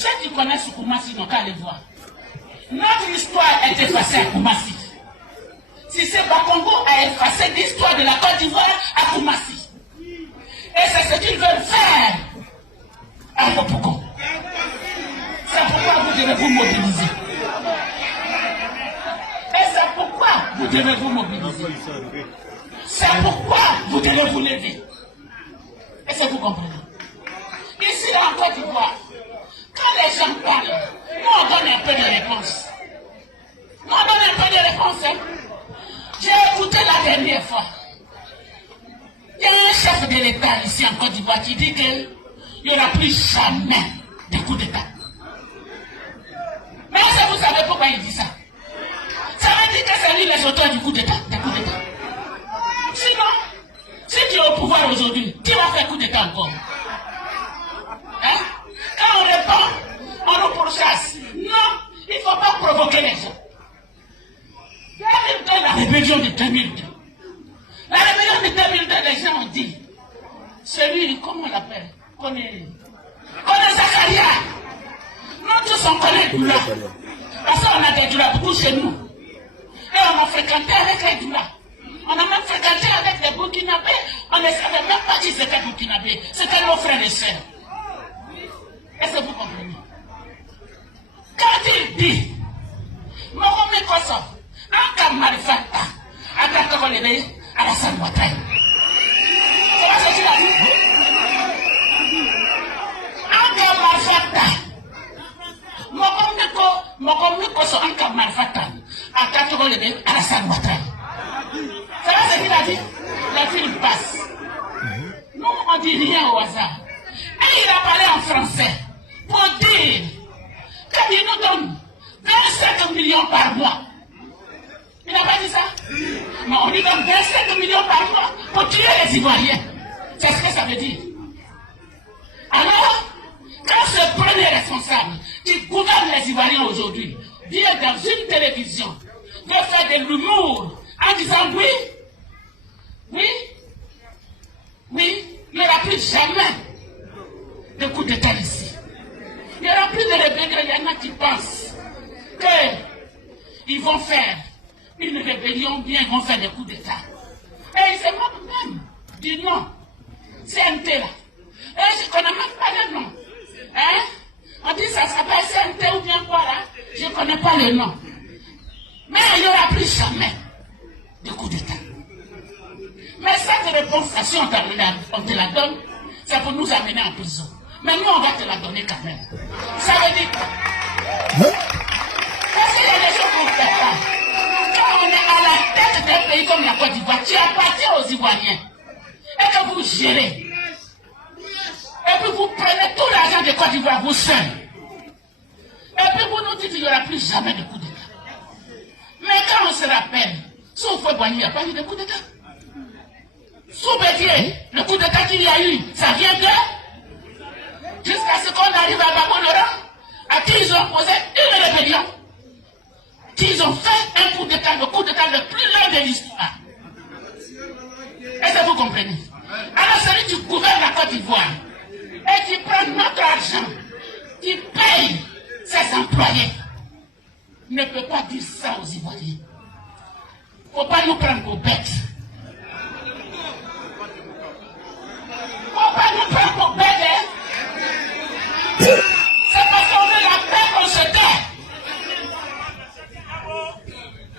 Ceux qui connaissent Koumassi n'ont qu'à aller voir. Notre histoire est effacée à Koumassi. Si c'est Bakongo a effacé l'histoire de la Côte d'Ivoire à Koumassi. Et c'est ce qu'ils veulent faire à Mopougon. C'est pourquoi vous devez vous mobiliser. Et c'est pourquoi vous devez vous mobiliser. C'est pourquoi vous devez vous lever. Est-ce que vous comprenez? Ici, en Côte d'Ivoire, quand les gens parlent, nous on donne un peu de réponse. Nous on donne un peu de réponse. Hein? J'ai écouté la dernière fois. Il y a un chef de l'État ici en Côte d'Ivoire qui dit qu'il n'y aura plus jamais de coup d'État. Mais est-ce que vous savez pourquoi il dit ça? Ça veut dire que c'est lui les auteurs du coup d'État. Sinon, si tu es au pouvoir aujourd'hui, tu vas faire coup d'État encore. Hein? Quand on répond, on nous pourchasse. Non, il ne faut pas provoquer les gens. La rébellion de 2002. La rébellion de 2002, les gens ont dit, celui, comment on l'appelle? Connaît Zakaria. Nous tous on connaît Doula. Parce qu'on a des Doula beaucoup chez nous. Et on a fréquenté avec les Doula. On a même fréquenté avec les Burkinabés. On ne savait même pas qui c'était Burkinabés. C'était nos frères et sœurs. Est-ce que vous comprenez? Quand il dit, Mohamed Kosso, Aka Marifata, Aka Kokolebe, Alassane Ouattara. Comment c'est qu'il a dit? Aka Marifata, Mohamed Kosso, Aka Marifata, Aka Kokolebe, Alassane Ouattara. C'est là ce qu'il a dit. Le film passe. Nous, on ne dit rien au hasard. Et il a parlé en français pour dire qu'il nous donne 27 millions par mois. Il n'a pas dit ça? Mais on lui donne 27 millions par mois pour tuer les Ivoiriens. C'est ce que ça veut dire. Alors, quand ce premier responsable qui gouverne les Ivoiriens aujourd'hui vient dans une télévision de faire de l'humour en disant oui, il n'y aura plus jamais de coup d'État ici. Il n'y aura plus de rébellion. Il y en a qui pensent qu'ils vont faire une rébellion, bien ils vont faire des coups d'État. Et ils se moquent même du nom. CNT là. Et je ne connais même pas le nom. Hein? On dit ça s'appelle CNT ou bien quoi là? Je ne connais pas le nom. Mais il n'y aura plus jamais de coup d'État. Mais cette réponse, si on te la donne, c'est pour nous amener en prison. Mais nous, on va te la donner quand même. Ça veut dire quoi? Parce qu'il y a des choses qu'on ne fait pas. Quand on est à la tête d'un pays comme la Côte d'Ivoire, tu appartiens aux Ivoiriens. Et que vous gérez. Et puis vous prenez tout l'argent de Côte d'Ivoire, vous seul. Et puis vous nous dites qu'il n'y aura plus jamais de coup d'État. Mais quand on se rappelle, sous Fouet-Boigny, il n'y a pas eu de coup d'État. Sous Bédier, le coup d'État qu'il y a eu, ça vient de... Jusqu'à ce qu'on arrive à Babonora, à qui ils ont posé une rébellion. Qu'ils ont fait un coup d'État, le coup d'État le plus long de l'histoire. Est-ce que vous comprenez? Alors celui qui gouverne la Côte d'Ivoire et qui prend notre argent, qui paye ses employés, ne peut pas dire ça aux Ivoiriens. Il ne faut pas nous prendre pour bêtes. Il ne faut pas nous prendre pour bêtes. Hein? C'est parce qu'on veut la paix qu'on se tait.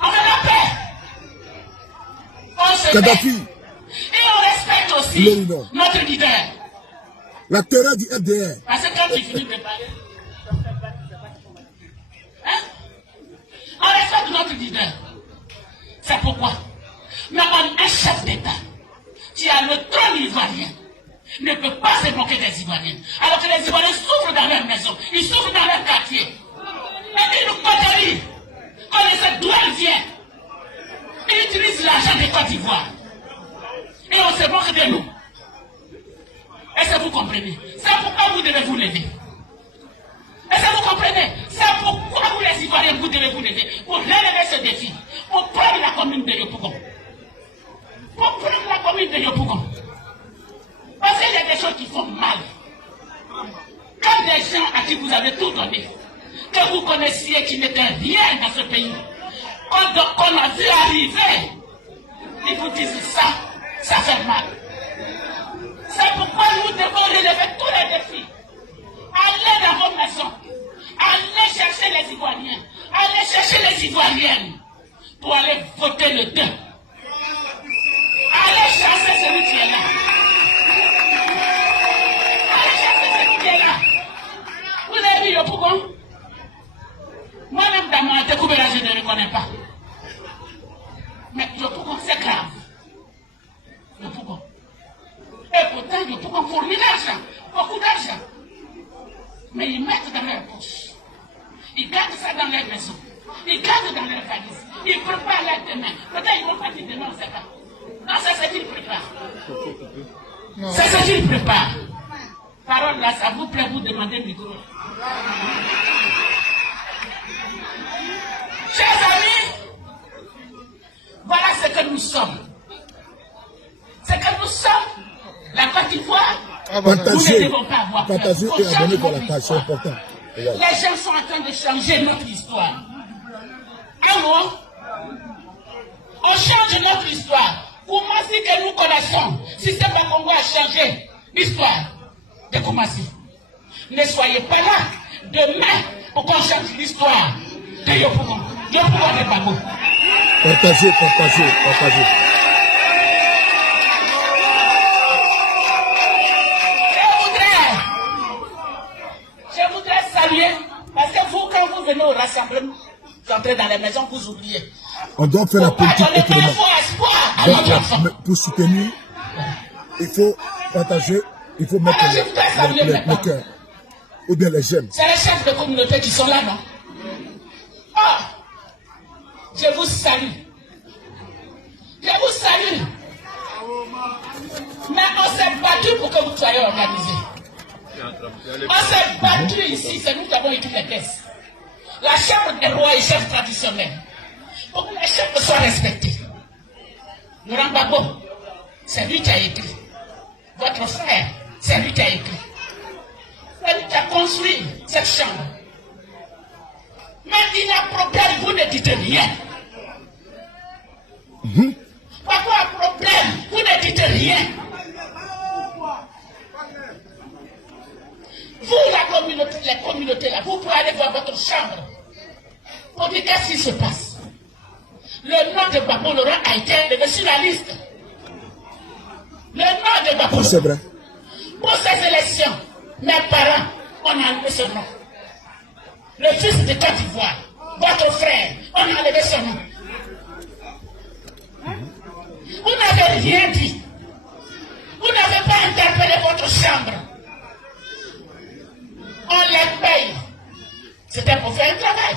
On veut la paix. On se tait. Et on respecte aussi notre leader. La terreur du FDR. Parce que quand tu finis de parler, hein? On respecte notre leader. C'est pourquoi. Mais un chef d'État qui a le trône ivoirien ne peut pas se moquer des Ivoiriens. Alors que les Ivoiriens souffrent dans leur maison, ils souffrent dans leur quartier. Et ils nous côtoient. Quand on sait d'où elle vient, ils utilisent l'argent des Côte d'Ivoire. Et on se moque de nous. Est-ce que vous comprenez? C'est pourquoi vous devez vous lever. Est-ce que vous comprenez? C'est pourquoi vous les Ivoiriens, vous devez vous lever. Pour relever ce défi. Pour prendre la commune de Yopougon. Pour prendre la commune de Yopougon. Parce qu'il y a des choses qui font mal. Quand des gens à qui vous avez tout donné, que vous connaissiez qui n'étaient rien dans ce pays, qu'on a vu arriver, ils vous disent ça fait mal. C'est pourquoi nous devons relever tous les défis. Allez dans vos maisons, allez chercher les Ivoiriens, allez chercher les Ivoiriennes pour aller voter le 2. Allez chercher celui qui est là. Allez chercher celui qui est là. Vous avez vu le Pougon? Moi-même, dans mon découvert, je ne le connais pas. Mais le Pougon, c'est grave. Le Pougon. Et pourtant, le Pougon fournit l'argent, beaucoup d'argent. Mais ils mettent dans leur poche. Ils gardent ça dans leur maison. Ils gardent dans leur valise. Ils préparent leur demain. Peut-être ils vont partir demain, on ne sait pas. Non, c'est ce qu'ils préparent. C'est ce qu'ils préparent. Parole là, ça vous plaît, vous demandez le micro. Chers amis, voilà ce que nous sommes. Ce que nous sommes, la Côte d'Ivoire, nous ne devons pas avoir peur. Partagez et abonnez pour la page, c'est important. Les gens sont en train de changer notre histoire. Alors, on change notre histoire. Koumassi que nous connaissons, si c'est pas Congo a changé l'histoire de Koumassi. Ne soyez pas là demain pour qu'on change l'histoire de Yopougon. Yopougon n'est pas beau. Partagez. Je voudrais saluer, parce que vous, quand vous venez au rassemblement, vous entrez dans les maisons, vous oubliez. On doit faire la politique autrement. Donc, pour soutenir, il faut partager, il faut mettre le cœur. Ou bien les j'aime. C'est les chefs de communauté qui sont là, non? Oh, je vous salue. Je vous salue. Mais on s'est battu pour que vous soyez organisés. On s'est battu ici, c'est nous qui avons écrit les caisses. La chambre des rois et chefs traditionnels. Pour que les chefs soient respectés. Laurent Gbagbo, c'est lui qui a écrit. Votre frère, c'est lui qui a écrit. C'est lui qui a construit cette chambre. Mais il y a problème, vous ne dites rien. Pourquoi problème, vous ne dites rien. Vous, la communauté, les communautés là, vous pouvez aller voir votre chambre pour dire qu'est-ce qui se passe. Le nom de Gbagbo Laurent a été enlevé sur la liste. Le nom de Gbagbo. C'est vrai. Pour ces élections, mes parents, on a enlevé ce nom. Le fils de Côte d'Ivoire, votre frère, on a enlevé son nom. Vous n'avez rien dit. Vous n'avez pas interpellé votre chambre. On les paye. C'était pour faire un travail.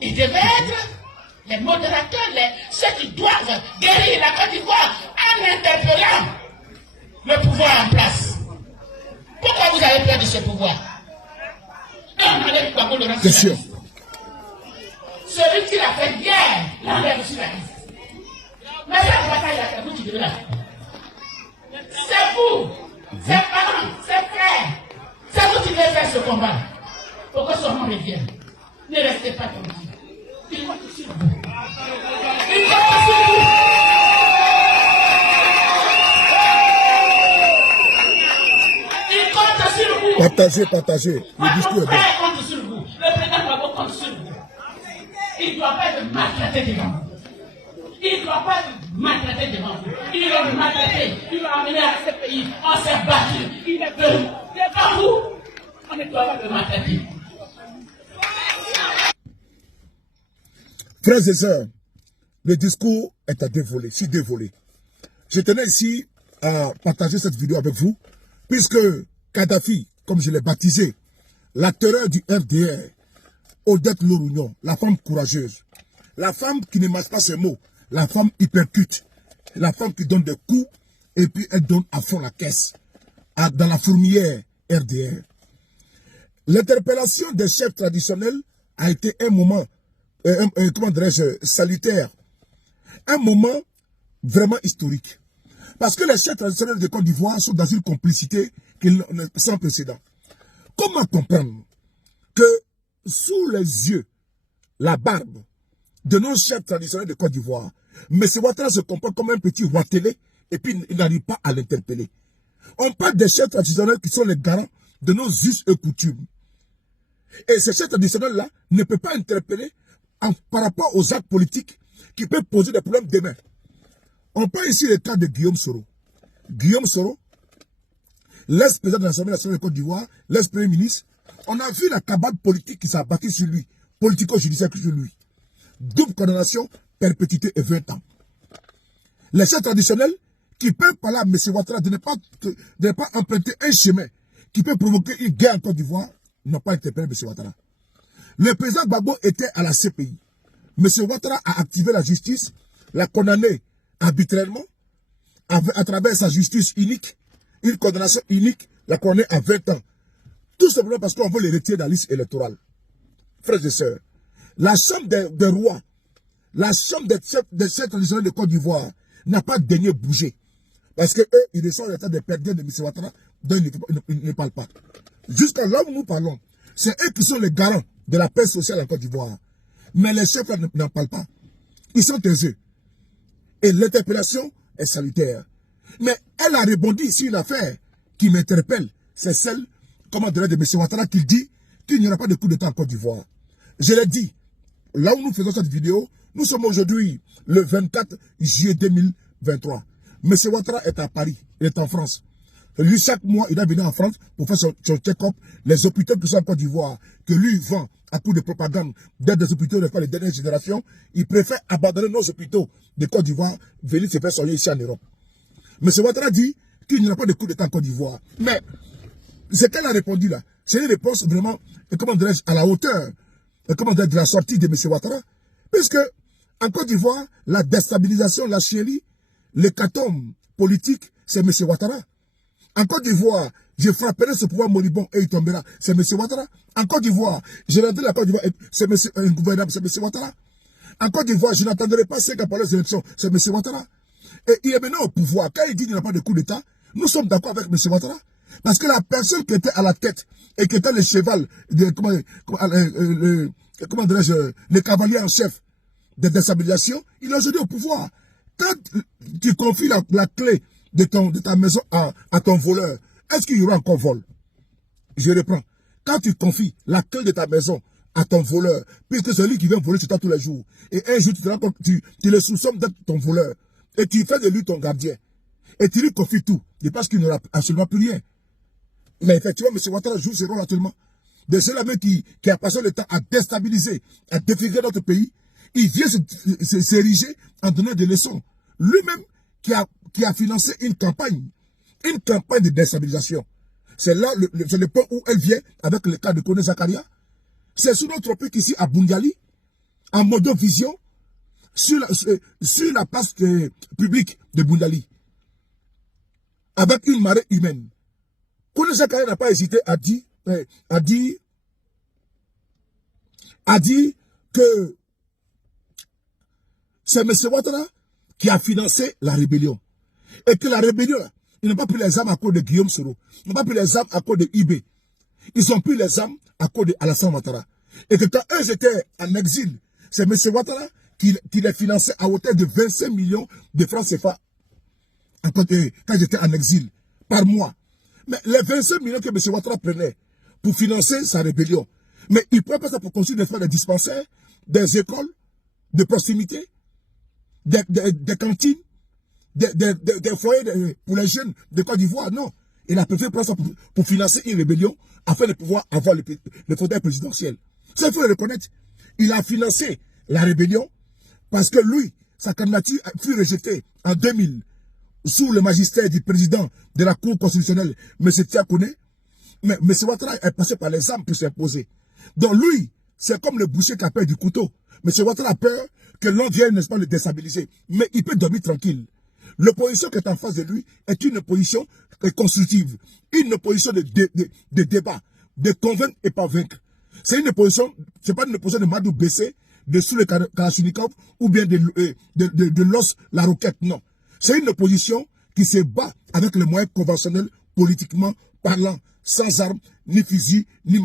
Ils devaient être les modérateurs, ceux qui doivent guérir la Côte d'Ivoire en interpellant le pouvoir en place. Pourquoi vous avez peur de ce pouvoir? C'est sûr. Celui qui l'a fait guerre, l'enlève sur la liste. Mais cette bataille, c'est vous qui devez la faire. C'est vous, ses parents, ses frères. C'est vous qui devez faire ce combat. Pour que son nom revienne. Ne restez pas comme ça. Il compte sur vous. Il compte sur vous. Il compte sur vous. Partagez. Le discours est bon. Frère compte sur vous. Le président Gbagbo compte sur vous. Il ne doit pas le maltraiter devant vous. Il ne doit pas le maltraiter devant vous. Il va le maltraiter. Il va amener à ce pays. On s'est battu. Il est venu. Devant vous. On ne doit pas le maltraiter. Frères et sœurs, le discours est à dévoiler. Je suis dévolé. Je tenais ici à partager cette vidéo avec vous, puisque Kadhafi, comme je l'ai baptisé, la terreur du FDR, Odette Lorounion, la femme courageuse, la femme qui ne masse pas ses mots, la femme hypercute, la femme qui donne des coups et puis elle donne à fond la caisse, dans la fourmilière RDR. L'interpellation des chefs traditionnels a été un moment, comment dirais-je, salutaire, un moment vraiment historique. Parce que les chefs traditionnels de Côte d'Ivoire sont dans une complicité sans précédent. Comment comprendre que sous les yeux, la barbe de nos chefs traditionnels de Côte d'Ivoire, M. Ouattara se comporte comme un petit roi télé et puis il n'arrive pas à l'interpeller. On parle des chefs traditionnels qui sont les garants de nos us et coutumes. Et ces chefs traditionnels-là ne peuvent pas interpeller par rapport aux actes politiques qui peuvent poser des problèmes demain. On parle ici le cas de Guillaume Soro. Guillaume Soro, l'ex-président de l'Assemblée nationale de Côte d'Ivoire, l'ex-premier ministre, on a vu la cabane politique qui s'est abattue sur lui, politico-judiciaire sur lui. Double condamnation, perpétuité et 20 ans. Les chefs traditionnels qui peuvent parler à M. Ouattara de ne pas emprunter un chemin qui peut provoquer une guerre en Côte d'Ivoire, n'ont pas interpellé M. Ouattara. Le président Gbagbo était à la CPI. M. Ouattara a activé la justice, l'a condamné arbitrairement, à travers sa justice unique, une condamnation unique, l'a condamné à 20 ans. Tout simplement parce qu'on veut les retirer de la liste électorale. Frères et sœurs, la chambre des rois, la chambre des chefs traditionnels de Côte d'Ivoire n'a pas daigné bouger. Parce que eux, ils sont en état de perdre de M. Ouattara, dont ils ne parlent pas. Jusqu'à là où nous parlons, c'est eux qui sont les garants de la paix sociale en Côte d'Ivoire. Mais les chefs n'en parlent pas. Ils sont taiseux. Et l'interpellation est salutaire. Mais elle a rebondi sur une affaire qui m'interpelle. C'est celle, comment dirait de M. Ouattara, qui dit qu'il n'y aura pas de coup d'État en Côte d'Ivoire. Je l'ai dit, là où nous faisons cette vidéo, nous sommes aujourd'hui le 24 juillet 2023. M. Ouattara est à Paris, il est en France. Lui, chaque mois, il doit venir en France pour faire son check-up. Les hôpitaux qui sont en Côte d'Ivoire, que lui vend à coup de propagande d'être des hôpitaux de les dernières générations, il préfère abandonner nos hôpitaux de Côte d'Ivoire, venir se faire soigner ici en Europe. M. Ouattara dit qu'il n'y aura pas de coup d'État en Côte d'Ivoire. Mais, ce qu'elle a répondu là, c'est une réponse vraiment, comment dirais-je, à la hauteur, comment dirais-je, de la sortie de M. Ouattara. Puisque, en Côte d'Ivoire, la déstabilisation, la chienlit, l'hécatombe politique, c'est M. Ouattara. En Côte d'Ivoire, je frapperai ce pouvoir moribond et il tombera. C'est M. Ouattara. En Côte d'Ivoire, je rendrai la Côte d'Ivoire, c'est M. Gouvernable, c'est M. Ouattara. En Côte d'Ivoire, je n'attendrai pas 5 ans pour les élections, c'est M. Ouattara. Et il est maintenant au pouvoir. Quand il dit qu'il n'y a pas de coup d'État, nous sommes d'accord avec M. Ouattara. Parce que la personne qui était à la tête et qui était le cheval, comment dirais-je, le cavalier en chef de déstabilisation, il est aujourd'hui au pouvoir. Quand tu confies la clé de ta maison à ton voleur, est-ce qu'il y aura encore vol? Je reprends. Quand tu confies la clé de ta maison à ton voleur, puisque c'est lui qui vient voler sur toi tous les jours, et un jour tu te rends compte, tu le soupçonnes d'être ton voleur, et tu fais de lui ton gardien, et tu lui confies tout, je pense qu'il n'aura absolument plus rien. Mais effectivement, M. Ouattara joue ce rôle actuellement. De ceux-là qui a passé le temps à déstabiliser, à défigurer notre pays, il vient s'ériger en donnant des leçons. Lui-même qui a financé une campagne de déstabilisation. C'est là le point où elle vient avec le cas de Kone Zakaria. C'est sous notre tropique ici à Bungali, en mode vision, sur la place publique de Bungali, avec une marée humaine. Kone Zakaria n'a pas hésité à dire que c'est M. Ouattara qui a financé la rébellion. Et que la rébellion, ils n'ont pas pris les armes à cause de Guillaume Soro. Ils n'ont pas pris les armes à cause de IB. Ils ont pris les armes à cause de Alassane Ouattara. Et que quand eux étaient en exil, c'est M. Ouattara qui les finançait à hauteur de 25 millions de francs CFA quand j'étais en exil, par mois. Mais les 25 millions que M. Ouattara prenait pour financer sa rébellion, mais il ne prenait pas ça pour construire des dispensaires, des écoles de proximité, des cantines, des foyers pour les jeunes de Côte d'Ivoire. Non. Il a préféré prendre ça pour financer une rébellion afin de pouvoir avoir le fauteuil présidentiel. Ça, il faut le reconnaître. Il a financé la rébellion parce que lui, sa candidature fut rejetée en 2000 sous le magistère du président de la Cour constitutionnelle, M. Tiakone. Mais M. Ouattara est passé par les armes pour s'imposer. Donc lui, c'est comme le boucher qui a peur du couteau. M. Ouattara a peur que l'on vienne, n'est-ce pas, le déstabiliser. Mais il peut dormir tranquille. L'opposition qui est en face de lui est une opposition constructive. Une opposition de débat, de convaincre et pas vaincre. C'est une opposition, c'est pas une opposition de Madou Bessé, de Soule Kalachnikov ou bien de l'os, la roquette, non. C'est une opposition qui se bat avec les moyens conventionnels politiquement parlant sans armes, ni fusil, ni